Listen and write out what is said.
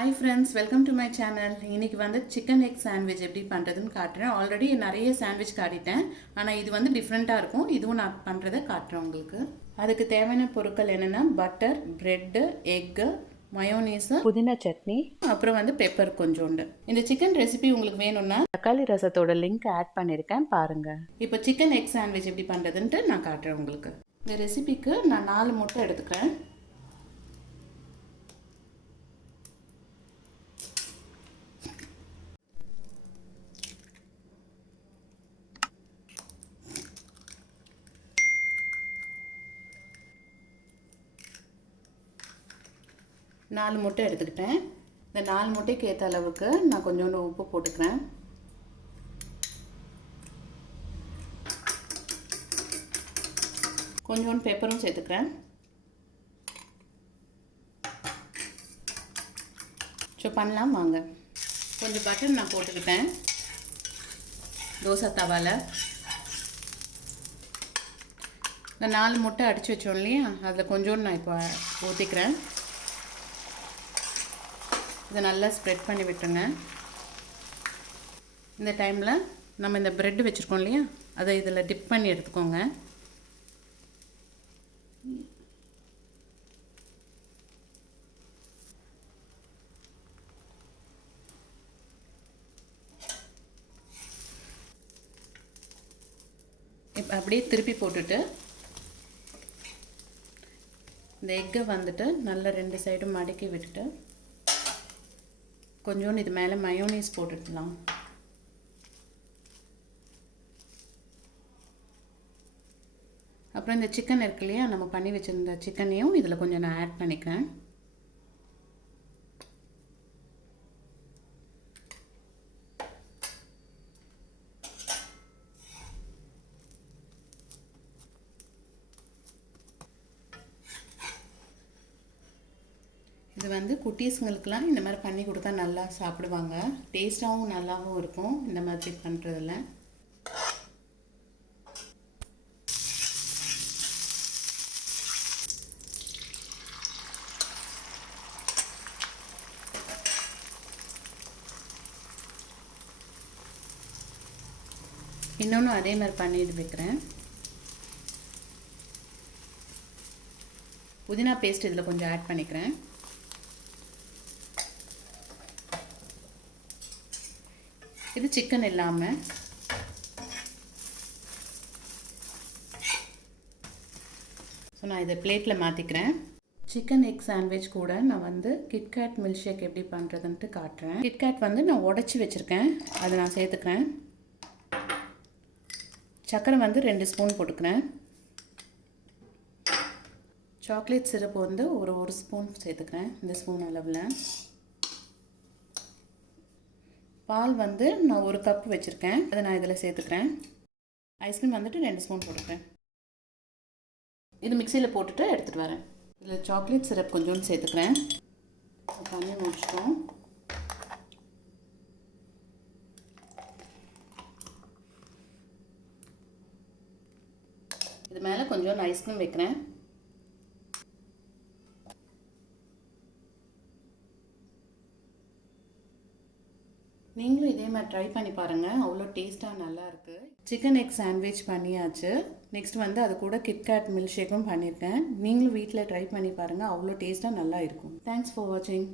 Hi friends, welcome to my channel. இன்னைக்கு வந்து chicken egg sandwich எப்படி பண்றதுன்னு காட்டுறேன். ஆல்ரெடி நிறைய சாண்ட்விச் காட்டிட்டேன். ஆனா இது வந்து டிஃபரண்டா இருக்கும். இதுவும் நான் பண்றதை காட்டுறேன் உங்களுக்கு. அதுக்கு தேவையான பொருட்கள் என்னன்னா பட்டர், பிரெட், எக், மயோனீஸ், புதினா சட்னி, அப்புறம் வந்து பெப்பர் கொஞ்சோண்டு. இந்த சிக்கன் ரெசிபி உங்களுக்கு வேணும்னா தக்காளி ரசத்தோட லிங்க் ஆட் பண்ணிருக்கேன் பாருங்க. இப்போ சிக்கன் எக் சாண்ட்விச் எப்படி பண்றதுன்னு நான் காட்டுறேன் உங்களுக்கு. இந்த ரெசிபிக்கு நான் 4 முட்டை எடுத்துக்கிறேன். நாலு முட்டை எடுத்துக்கிட்டேன். இந்த 4 முட்டைக்கு ஏற்ற அளவுக்கு நான் கொஞ்சோண்டு உப்பு போட்டுக்கிறேன். கொஞ்சோண்டு பெப்பரும் சேர்த்துக்கிறேன். பண்ணலாம் வாங்க. கொஞ்சம் பட்டர் நான் போட்டுக்கிட்டேன் தோசை தவாவில். இந்த 4 முட்டை அடித்து வச்சோம் இல்லையா, அதில் கொஞ்சோண்டு நான் இப்போ ஊற்றிக்கிறேன். இதை நல்லா ஸ்ப்ரெட் பண்ணி விட்டுருங்க. இந்த டைமில் நம்ம இந்த ப்ரெட் வச்சுருக்கோம் இல்லையா, அதை இதில் டிப் பண்ணி எடுத்துக்கோங்க. இப்போ அப்படியே திருப்பி போட்டுட்டு இந்த எக்கை வந்துட்டு நல்லா 2 சைடும் மடக்கி விட்டுட்டு கொஞ்சோண்டு இது மேலே மயோனீஸ் போட்டுடலாம். அப்புறம் இந்த சிக்கன் இருக்கு இல்லையா, நம்ம பண்ணி வச்சுருந்த சிக்கனையும் இதில் கொஞ்சம் நான் ஆட் பண்ணிக்கிறேன். இது வந்து குட்டீஸுங்களுக்கெல்லாம் இந்த மாதிரி பண்ணி கொடுத்தா நல்லா சாப்பிடுவாங்க. டேஸ்ட்டாகவும் நல்லாவும் இருக்கும் இந்த மாதிரி பண்ணுறதில்ல. இன்னொன்று அதே மாதிரி பண்ணிட்டு வைக்கிறேன். புதினா பேஸ்ட் இதில் கொஞ்சம் ஆட் பண்ணிக்கிறேன். இது சிக்கன் இல்லாமல். ஸோ நான் இதை பிளேட்டில் மாற்றிக்கிறேன். சிக்கன் எக் சாண்ட்விச் கூட நான் வந்து கிட்கேட் மில்க்ஷேக் எப்படி பண்ணுறதுன்ட்டு காட்டுறேன். கிட்கேட் வந்து நான் உடச்சி வச்சுருக்கேன், அதை நான் சேர்த்துக்கிறேன். சர்க்கரை வந்து 2 ஸ்பூன் போட்டுக்கிறேன். சாக்லேட் சிரப் வந்து ஒரு ஸ்பூன் சேர்த்துக்கிறேன் இந்த ஸ்பூன் அளவில். பால் வந்து நான் 1 கப் வச்சுருக்கேன், அதை நான் இதில் சேர்த்துக்கிறேன். ஐஸ்கிரீம் வந்துட்டு 2 ஸ்பூன் போட்டுக்கிறேன். இது மிக்சியில் போட்டுட்டு எடுத்துகிட்டு வரேன். இதில் சாக்லேட் சிரப் கொஞ்சோண்டு சேர்த்துக்கிறேன். பண்ணி முடிச்சிட்டோம். இது மேலே கொஞ்சோண்டு ஐஸ்கிரீம் வைக்கிறேன். நீங்களும் இதே மாதிரி ட்ரை பண்ணி பாருங்கள், அவ்வளோ டேஸ்ட்டாக நல்லாயிருக்கு. சிக்கன் எக் சாண்ட்விச் பண்ணியாச்சு. நெக்ஸ்ட் வந்து அது கூட கிட்கேட் மில்க் ஷேக்கும் பண்ணியிருக்கேன். நீங்களும் வீட்டில் ட்ரை பண்ணி பாருங்கள், அவ்வளோ டேஸ்ட்டாக நல்லா இருக்கும். தேங்க்ஸ் ஃபார் வாட்சிங்.